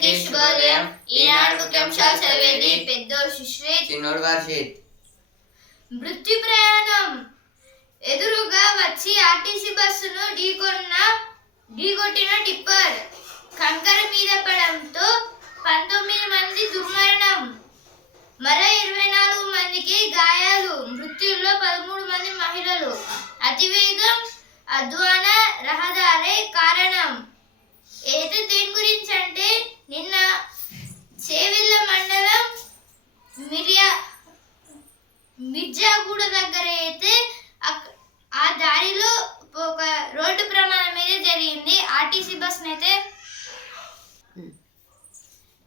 అందరికీ శుభోదయం ఈనాడు ముఖ్యాంశాలు చదివేది పెద్ద శిశ్రీ చిన్నోడు వర్షిత్ మృత్యు ప్రయాణం ఎదురుగా వచ్చి ఆర్టీసీ బస్సును ఢీకొన్న ఢీకొట్టిన టిప్పర్ కంకర మీద పడంతో పంతొమ్మిది మంది దుర్మరణం మరో ఇరవై నాలుగు మందికి గాయాలు మృత్యుల్లో పదమూడు మంది మహిళలు అతివేగం అధ్వాన రహదారి కారణం అయితే దేని గురించి అంటే నిన్న చేవెళ్ళ మండలం మిర్యా మిర్జాగూడ దగ్గర అయితే ఆ దారిలో ఒక రోడ్డు ప్రమాదం అయితే జరిగింది. ఆర్టీసీ బస్ అయితే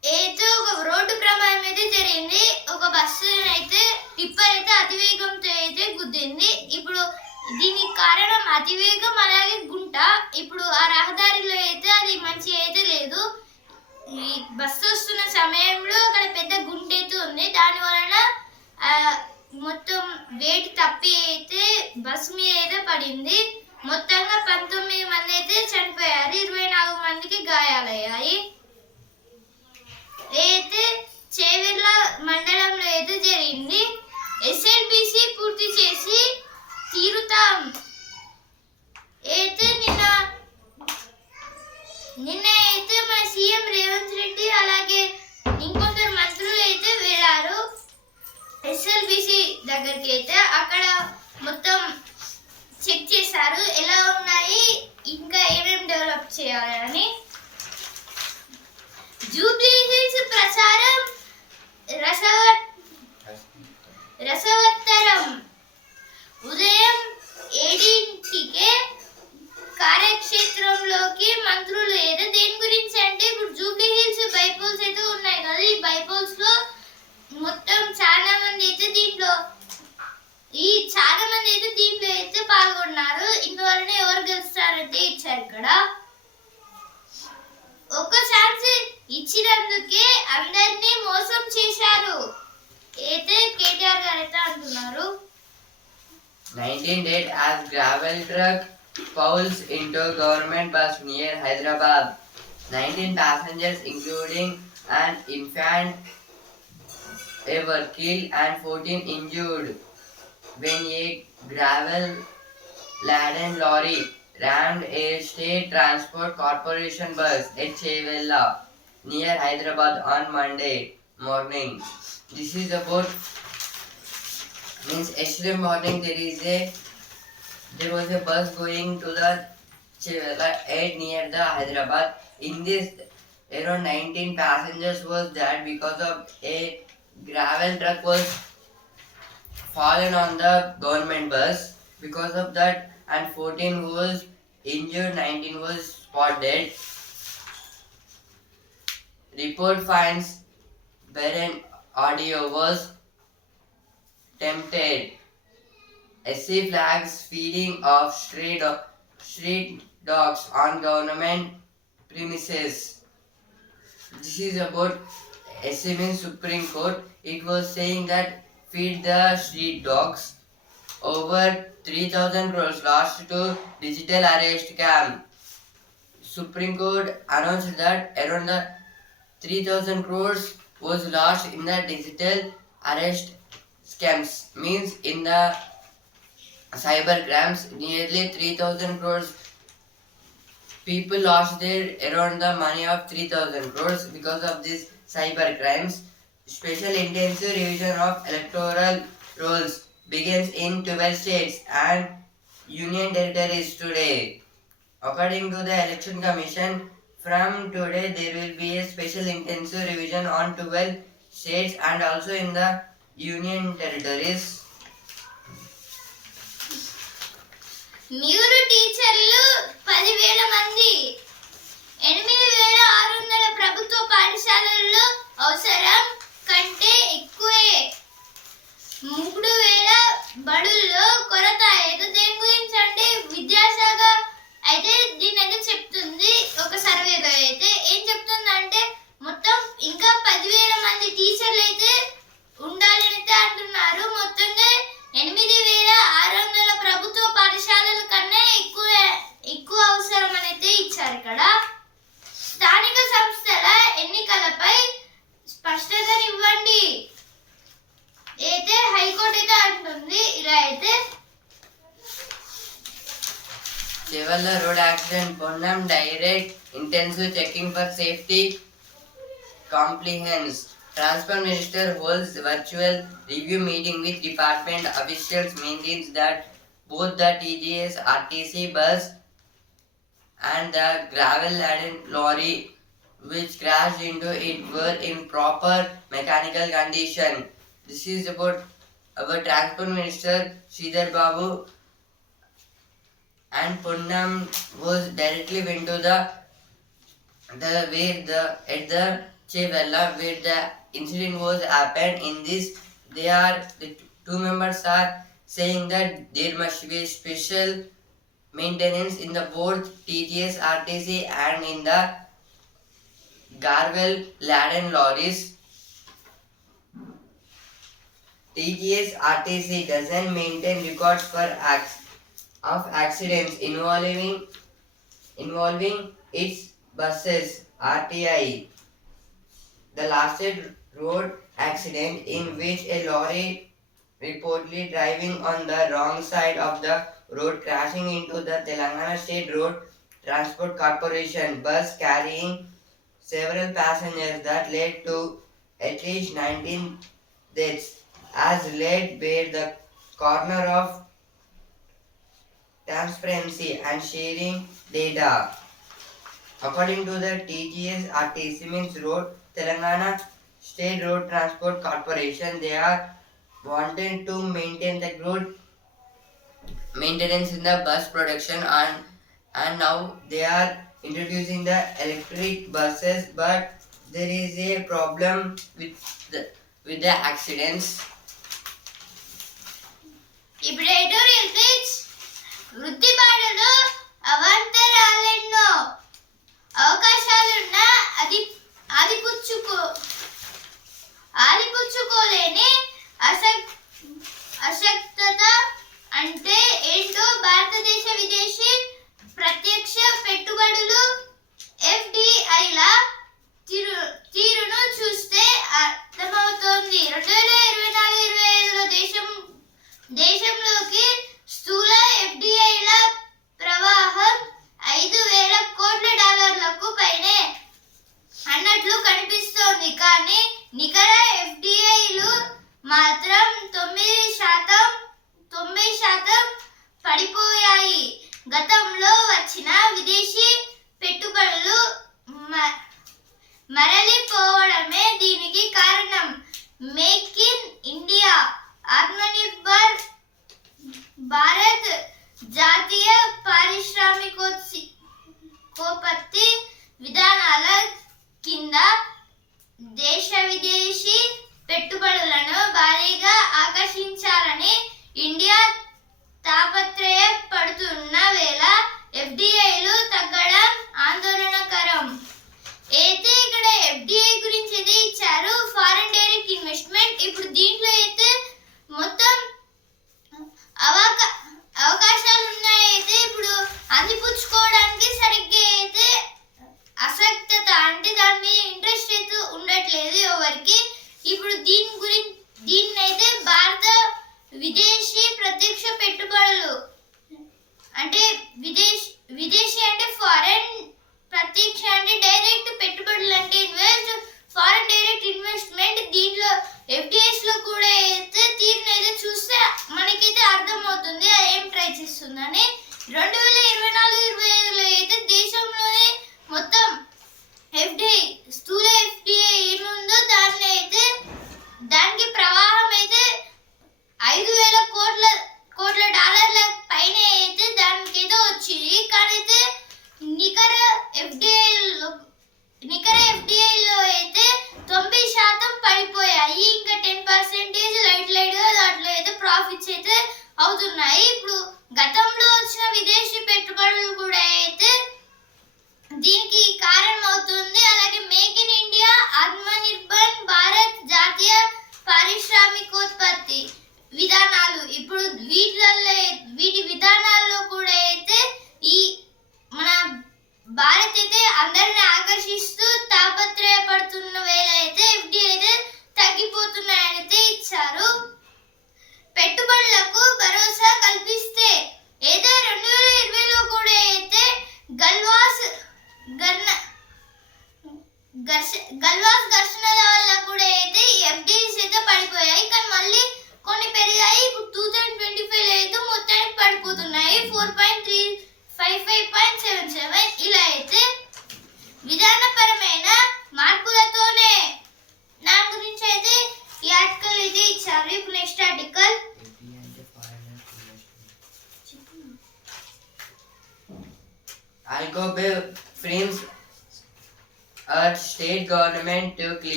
అయితే ఒక రోడ్డు ప్రమాదం అయితే జరిగింది. ఒక బస్సు అయితే టిప్పర్ అయితే అతివేగంతో అయితే గుద్దింది. ఇప్పుడు దీనికి కారణం అతివేగం అలాగే గుంట. ఇప్పుడు ఆ రహదారిలో అయితే అది మంచి అయితే లేదు. ఈ బస్సు వస్తున్న సమయంలో అక్కడ పెద్ద గుంట అయితే ఉంది. దాని వలన మొత్తం వేడి తప్పి అయితే బస్సు మీద అయితే పడింది. మొత్తంగా పంతొమ్మిది మంది అయితే చనిపోయారు. ఇరవై నాలుగు మందికి గాయాలయ్యాయి. అయితే చేవెళ్ళ మండలంలో అయితే జరిగింది. ఎస్ఎల్బిసి పూర్తి చేసి తీరుతాం. అయితే నిన్న నిన్న అయితే మన సీఎం రేవంత్ రెడ్డి అలాగే ఇంకొందరు మంత్రులు అయితే వెళ్ళారు. ఎస్ఎల్బిసి దగ్గరికి అయితే అక్కడ మొత్తం చెక్ చేశారు. ఎలా ఉన్నాయి? ఇంకా ఏమేమి డెవలప్ చేయాలని. జూబ్లీ హిల్స్ ప్రచారం రసవ రసవత్తరం. ఉదయం ఏడింటికే కార్యక్షేత్రంలోకి మంత్రులు ఏదో దేని గురించి అంటే ఇప్పుడు జూబ్లీ హిల్స్ బైపోల్స్ అయితే ఉన్నాయి కదా. ఈ బైపోల్స్లో మొత్తం చాలా మంది అయితే దీంట్లో ఈ చాలా మంది అయితే దీంట్లో అయితే పాల్గొన్నారు. ఇందువలన ఎవరు గెలుస్తారంటే ఇచ్చారు ఇక్కడ. ఒక్క ఛాన్స్ ఇచ్చినందుకే అందరినీ మోసం చేశారు. అయితే కేటీఆర్ గారు అయితే అంటున్నారు. 19 date as gravel truck. Fouls into government bus near Hyderabad. 19 passengers, including an infant, were killed and 14 injured when a gravel laden lorry rammed a state transport corporation bus at Chevella near Hyderabad on Monday morning. This is about means yesterday morning there is a there was a bus going to the Chevella at near the Hyderabad. In this around 19 passengers was dead because of a gravel truck was fallen on the government bus. Because of that and 14 was injured, 19 was spot dead. Report finds wherein audio was tempted. SC flags feeding of stray do- street dogs on government premises. This is about means Supreme Court. It was saying that feed the street dogs. Over 3000 crores lost to digital arrest scam. Supreme Court announced that around the 3000 crores was lost in the digital arrest scams means in the cyber crimes nearly 3000 crores. People lost their around the money of 3000 crores because of this cyber crimes special intensive revision of electoral rolls begins in 12 states and union territories today. According to the election commission from today there will be a special intensive revision on 12 states and also in the union territories మీరు టీచర్లు పదివేల మంది. ఎనిమిది వేల ఆరు వందల ప్రభుత్వ పాఠశాలల్లో అవసరం కంటే ఎక్కువే. మూడు వేల బడుల్లో కొరత. అయితే దేని గురించి అంటే విద్యాశాఖ అయితే దీని అయితే చెప్తుంది. ఒక సర్వేలో అయితే ఏం చెప్తుందంటే మొత్తం ఇంకా పదివేల మంది టీచర్లు అయితే ఉండాలని అయితే అంటున్నారు. మొత్తంగా ఎనిమిది వేల ఆరు వందల ప్రభుత్వ పాఠశాలలు అవసరం అయితే ఇచ్చారు ఇక్కడ స్థానిక సంస్థల ఎన్నికలపై స్పష్టతనివ్వండి అయితే హైకోర్టు అయితే అంటుంది ఇలా అయితే చివర్లో road accident పొందాం direct intensive checking for safety compliance transfer minister holds virtual review meeting with department officials maintains that both the TGS RTC bus and the gravel laden lorry which crashed into it were in proper mechanical condition. This is about our transport minister Sridhar Babu and Punnam was directly went to the the where the at the Chevella where the incident was happened in this they are the two members are saying that there must be a special maintenance in the both TGS RTC and in the Garwell laden lorries TGS RTC doesn't maintain records for acts of accidents involving involving its buses RTI. The last road accident in which a lorry reportedly driving on the wrong side of the road crashing into the Telangana State Road Transport Corporation bus carrying several passengers that led to at least 19 deaths as led by the corner of transparency and sharing data. According to the TGS RTC means Road Telangana State Road Transport Corporation, they are wanting to maintain the good maintenance in the bus production and and now they are introducing the electric buses but there is a problem with the with the accidents ఇప్పుడు వృత్తి రిల్పిచ్ వృత్తిపాడులు అవాంతరాలెన్నో అవకాశాలున్న అది ఆదిపుచ్చుకో ఆదిపుచ్చుకోలేని అసక్ అశక్తత అంటే ఏంటో భారతదేశ విదేశీ ప్రత్యక్ష పెట్టుబడులు ఎఫ్డిఐల తీరు తీరును చూస్తే అర్థమవుతోంది. రెండు వేల ఇరవై నాలుగు ఇరవై ఐదులో దేశం దేశంలోకి స్థూల ఎఫ్డిఐల ప్రవాహం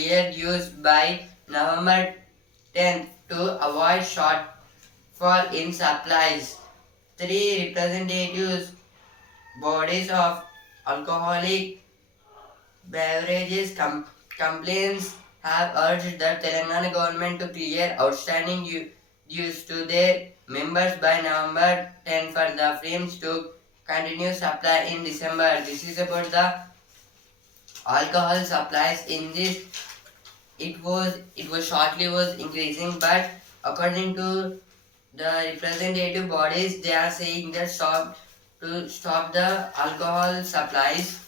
government to clear dues by November 10th to avoid shortfall in supplies. Three representative bodies of alcoholic beverages com- complaints have urged the Telangana government to clear outstanding du- dues to their members by November 10 for the frames to continue supply in December. This is about the alcohol supplies in this. It was it was shortly was increasing, but according to the representative bodies, they are saying that stop to stop the alcohol supplies.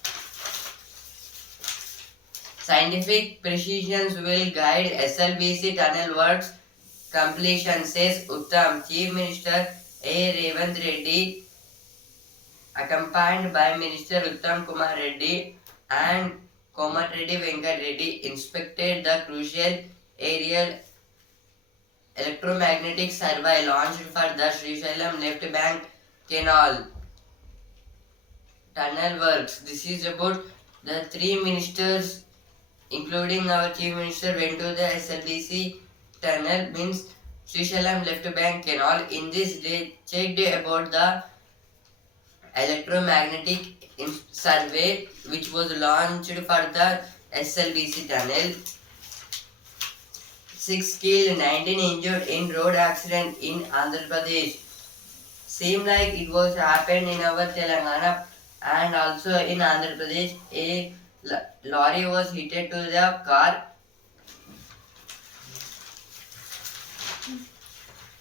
Scientific precisions will guide SLBC tunnel works completion, says Uttam. Chief Minister A. Revant Reddy accompanied by Minister Uttam Kumar Reddy and Komat Reddy Venkat Reddy, inspected the crucial aerial electromagnetic survey launched for the Srisailam left bank canal tunnel works. This is about the three ministers, including our chief minister, went to the SLBC tunnel, means Srisailam left bank canal. In this, they checked about the electromagnetic survey which was launched for the SLBC tunnel. Six killed, 19 injured in road accident in Andhra Pradesh. Seemed like it was happened in our Telangana and also in Andhra Pradesh. A l- lorry was hit to the car.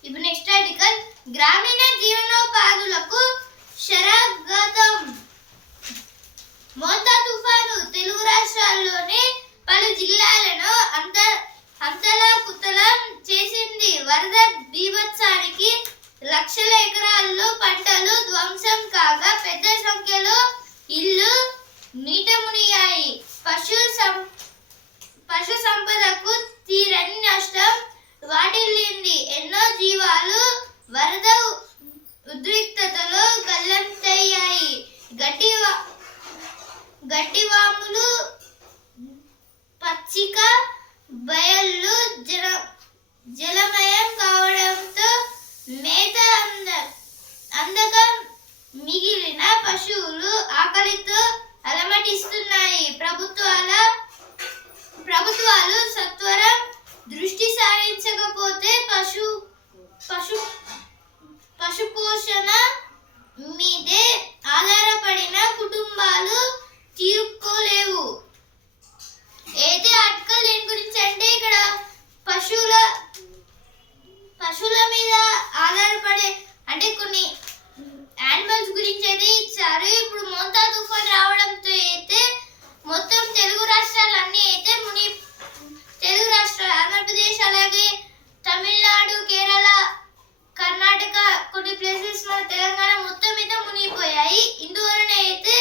ఇప్పుడు next article గ్రామీణ జీవనోపాధులకు శరగతం మోతా తుఫాను తెలుగు రాష్ట్రాల్లోని పలు జిల్లాలను అంత అంతలా కుతలం చేసింది వరద బీభత్సానికి లక్షల ఎకరాల్లో పంటలు ధ్వంసం కాగా పెద్ద సంఖ్యలో ఇల్లు నీట మునిగాయి పశు సం పశు సంపదకు తీరని నష్టం వాటిల్లింది ఎన్నో జీవాలు వరద ఉద్రిక్తతలో గల్లంతయ్యాయి గట్టి వా- గట్టి వాములు పచ్చిక బయళ్ళు జల జలమయం కావడంతో మేత అంద అందక మిగిలిన పశువులు ఆకలితో అలమటిస్తున్నాయి ప్రభుత్వాల ప్రభుత్వాలు సత్వరం దృష్టి సారించకపోతే పశు పశు పశు పోషణ మీదే ఆధారపడిన కుటుంబాలు తీరుకోలేవు అయితే ఆర్టికల్ దేని గురించి అంటే ఇక్కడ పశువుల పశువుల మీద ఆధారపడే అంటే కొన్ని యానిమల్స్ గురించి అయితే ఇచ్చారు. ఇప్పుడు మోతా తుఫాన్ రావడంతో అయితే మొత్తం తెలుగు రాష్ట్రాలన్నీ అయితే ముని తెలుగు రాష్ట్రాలు ఆంధ్రప్రదేశ్ అలాగే తమిళనాడు కేరళ కర్ణాటక కొన్ని ప్లేసెస్ మన తెలంగాణ మొత్తం అయితే మునిగిపోయాయి. ఇందువలన అయితే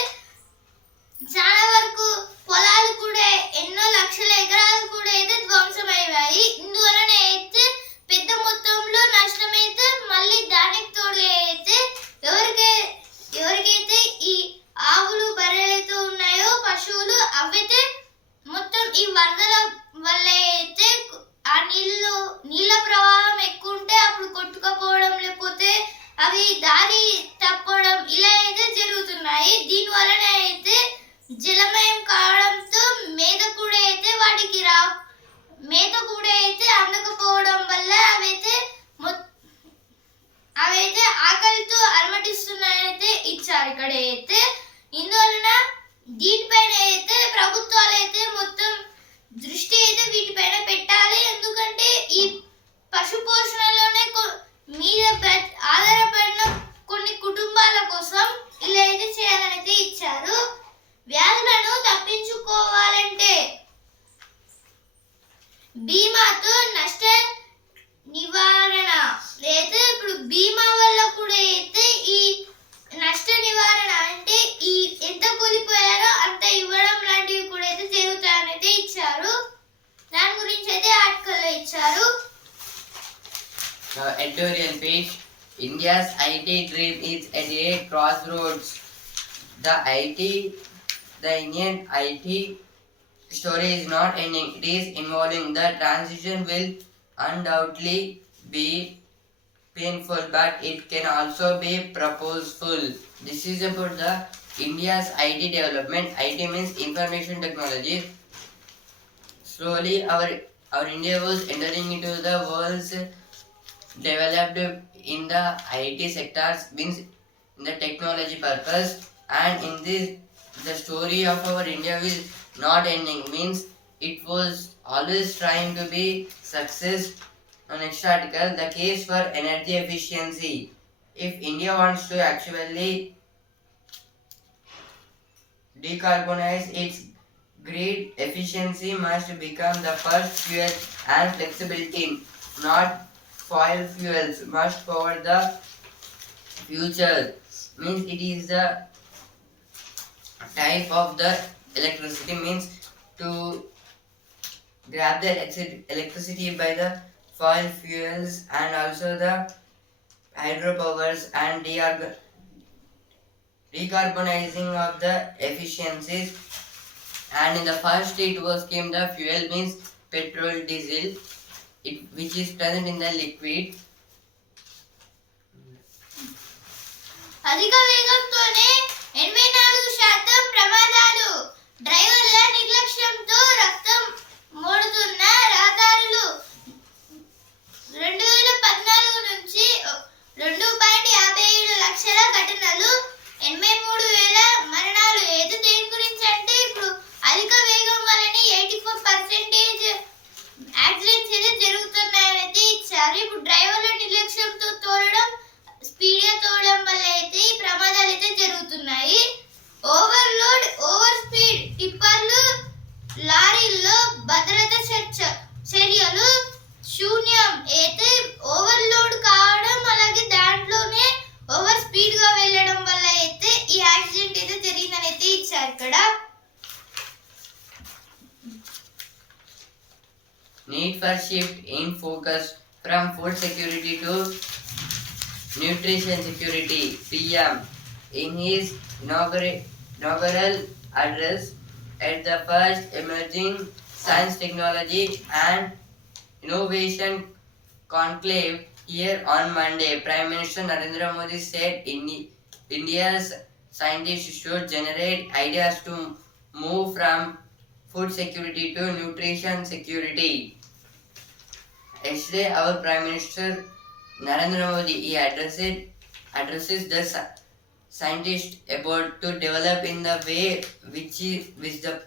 చాలా వరకు పొలాలు కూడా ఎన్నో లక్షల ఎకరాలు కూడా అయితే ధ్వంసమయ్యాయి. ఇందువలన అయితే పెద్ద మొత్తంలో నష్టమైతే మళ్ళీ దానికి తోడు అయితే ఎవరికి ఎవరికైతే ఈ ఆవులు బర్రెలైతే ఉన్నాయో పశువులు అవైతే మొత్తం ఈ వరదల వల్ల అయితే ఆ నీళ్ళు నీళ్ళ ప్రవాహం ఎక్కువ ఉంటే అప్పుడు కొట్టుకపోవడం లేకపోతే అవి దారి తప్పడం ఇలా అయితే జరుగుతున్నాయి. దీని వలన అయితే జలమయం కావడంతో మేత కూడా అయితే వాటికి రా మేత కూడా అయితే అందకపోవడం వల్ల అవైతే మొ- అవైతే ఆకలితో అలమటిస్తున్నాయైతే ఇచ్చారు. ఇక్కడ అయితే ఇందువలన దీనిపైన అయితే ప్రభుత్వాలు అయితే మొత్తం దృష్టి అయితే వీటిపైన పెట్టాలి. ఎందుకంటే ఈ పశు పోషణలోనే మీద ఆధారపడిన కొన్ని కుటుంబాల కోసం ఇలా అయితే చేయాలని అయితే ఇచ్చారు. వ్యాధులను తప్పించుకోవాలంటే బీమాతో నష్ట నివారణ. అయితే ఇప్పుడు బీమా వల్ల కూడా అయితే ఈ నష్ట నివారణ అంటే ఈ ఎంత కూలిపోయారో అంత ఇవ్వడం లాంటివి కూడా అయితే జరుగుతాయని అయితే ఇచ్చారు. దాని గురించి అయితే ఆర్టికల్లో ఇచ్చారు. Now, editorial page India's IT dream is at a crossroads. The IT, the Indian IT story is not ending, it is involving. The transition will undoubtedly be painful, but it can also be purposeful. This is about the India's IT development. IT means information technology. Slowly, our our India was entering into the world's developed in the IT sectors means in the technology purpose and in this the story of our India is not ending means it was always trying to be success. On next article the case for energy efficiency. If India wants to actually decarbonize its grid efficiency must become the first fuel and flexibility not fossil fuels must power the future. Means it is the type of the electricity means to grab the electric- electricity by the fossil fuels and also the hydropowers and dearg- decarbonizing of the efficiencies and in the first it was came the fuel means petrol diesel it which is present in the liquid అధిక వేగంతోనే ఎనభై నాలుగు శాతం ప్రమాదాలు డ్రైవర్ల నిర్లక్ష్యంతో రక్తం మోడుతున్న రహదారులు. రెండు వేల పద్నాలుగు నుంచి రెండు పాయింట్ యాభై ఏడు లక్షల ఘటనలు ఎనభై మూడు వేల మరణాలు. ఏదో దేని గురించి అంటే ఇప్పుడు అధిక వేగం వలన ఎయిటీ ఫోర్ పర్సెంటేజ్ యాక్సిడెంట్స్ అయితే జరుగుతున్నాయని అయితే ఇచ్చారు. ఇప్పుడు డ్రైవర్ల నిర్లక్ష్యంతో తోలడం స్పీడ్గా తోలడం వల్ల అయితే ఈ ప్రమాదాలు అయితే జరుగుతున్నాయి. Overload shift in focus from food security to nutrition security pm in his inaugural, address at the first emerging science technology and innovation conclave here on monday prime minister narendra modi said in india's scientists should generate ideas to move from food security to nutrition security. Yesterday, our Prime Minister Narendra Modi addressed addresses the sci- scientists about to develop in the way which is the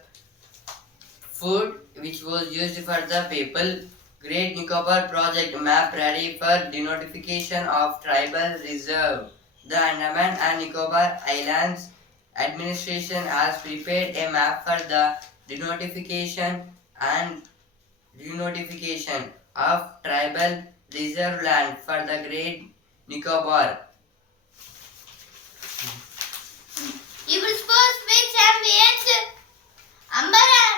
food which was used for the people. Great Nicobar project map ready for denotification of tribal reserve. The Andaman and Nicobar Islands administration has prepared a map for the denotification and denotification of tribal reserve land for the Great Nicobar. He was supposed to be champion. Ambara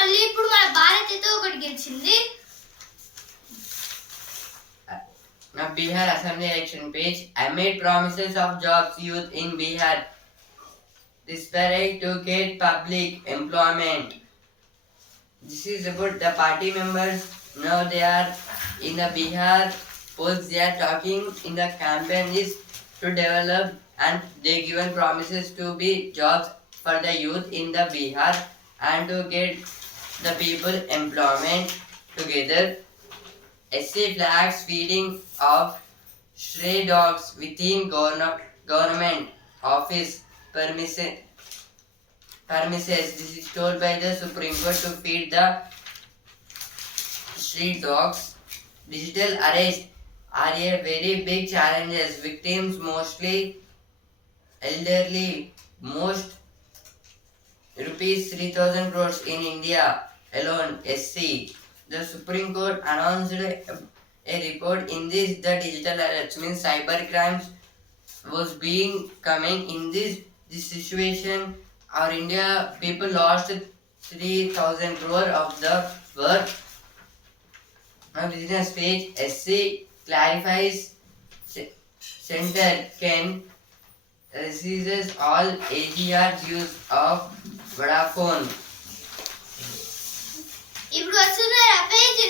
మళ్ళీ ఇప్పుడు మన భారత్ అయితే ఒకటి గెలిచింది Now Bihar Assembly election page. Amid promises of jobs, youth in Bihar desperate to get public employment. this is about the party members. Now they are in the Bihar polls. They are talking in the campaign is to develop and they given promises to be jobs for the youth in the Bihar and to get the people employment together. SC flags feeding of stray dogs within govern- government office permission premises. This is told by the Supreme Court to feed the street dogs. Digital arrest are a very big challenges. Victims mostly elderly. Most rupees 3000 crores in India alone. SC. The Supreme Court announced a, report in this the digital arrest means cyber crimes was being coming in this this situation our india people lost 3000 crore of the worth now business page sc clarifies center can resist all adr use of vodafone ఇప్పుడు వస్తున్నారా page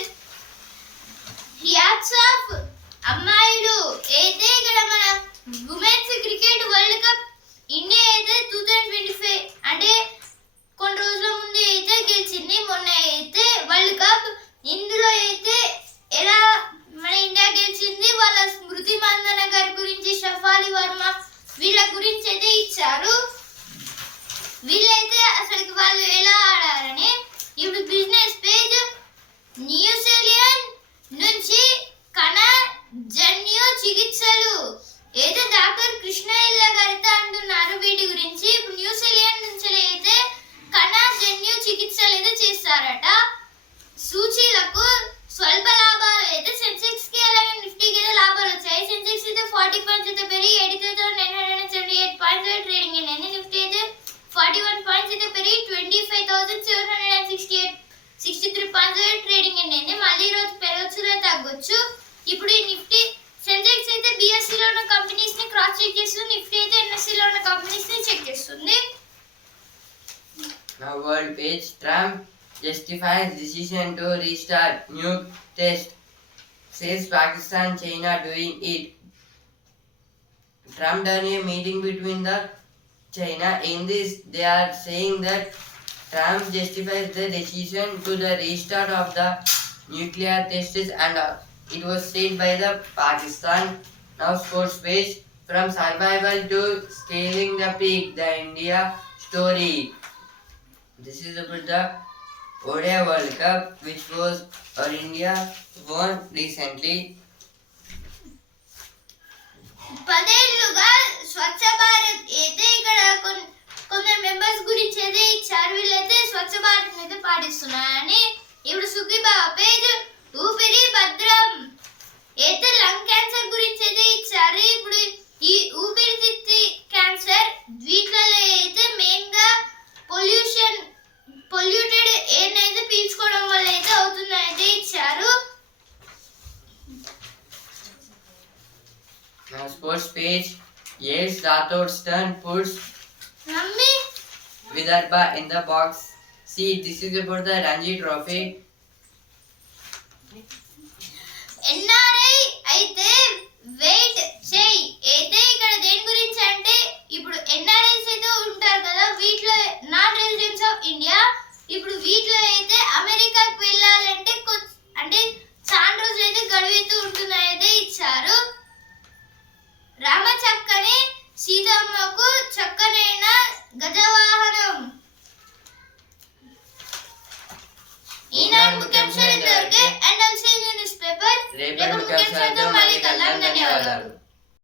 Five thousand seven hundred and sixty eight sixty three points అయితే trading అయింది మళ్ళీ ఈ రోజు పెరగచ్చు లేదా తగ్గొచ్చు ఇప్పుడు ఈ నిఫ్టీ సెన్సెక్స్ అయితే BSE లో ఉన్న కంపెనీస్ ని క్రాస్ చెక్ చేస్తుంది నిఫ్టీ అయితే NSE లో ఉన్న కంపెనీస్ ని చెక్ చేస్తుంది Now world page Trump justifies decision to restart nuke test. Says Pakistan, China doing it. Trump done a meeting between the China. In this, they are saying that Trump justifies the decision to the restart of the nuclear tests and uh, it was said by the Pakistan. Now sports page from survival to scaling the peak, the India story. This is about the ODI World Cup, which was our India won recently. పదేళ్లుగా స్వచ్ఛ భారత్ అయితే ఇక్కడ కొన్- కొందరు members గురించి అయితే ఇచ్చారు వీళ్ళైతే స్వచ్ఛ భారత్ అయితే పాటిస్తున్నారని ఇప్పుడు సుఖీబాబా పేజ్ ఊపిరి భద్రం అయితే లంగ్ క్యాన్సర్ గురించి అయితే ఇచ్చారు ఇప్పుడు ఈ ఊపిరితిత్తి క్యాన్సర్ వీటిలలో అయితే మెయిన్గా పొల్యూషన్ పొల్యూటెడ్ ఎయిర్ అయితే పీల్చుకోవడం వల్ల అయితే అవుతుందని అయితే ఇచ్చారు Now sports page. Yes, Rathod's turn puts Vidarbha in the box. See, this is about the Ranji Trophy. NRI అయితే వెయిట్ చేయి. అయితే ఇక్కడ దేని గురించి అంటే ఇప్పుడు ఎన్ఆర్ఐస్ అయితే ఉంటారు కదా వీటిలో నాన్ రెసిడెంట్స్ ఆఫ్ ఇండియా. ఇప్పుడు వీటిలో అయితే అమెరికాకు వెళ్ళాలంటే అంటే చాలా రోజులు అయితే గడువు అయితే ఉంటుందని అయితే ఇచ్చారు. రామచక్కని సీతమ్మకు చక్కనైన గజవాహనం. ఈనాడు ముఖ్యాంశాలు ఇంతవరకే. And also newspaper. రేపటి ముఖ్యాంశాలతో మళ్ళీ కలుద్దాం. ధన్యవాదాలు.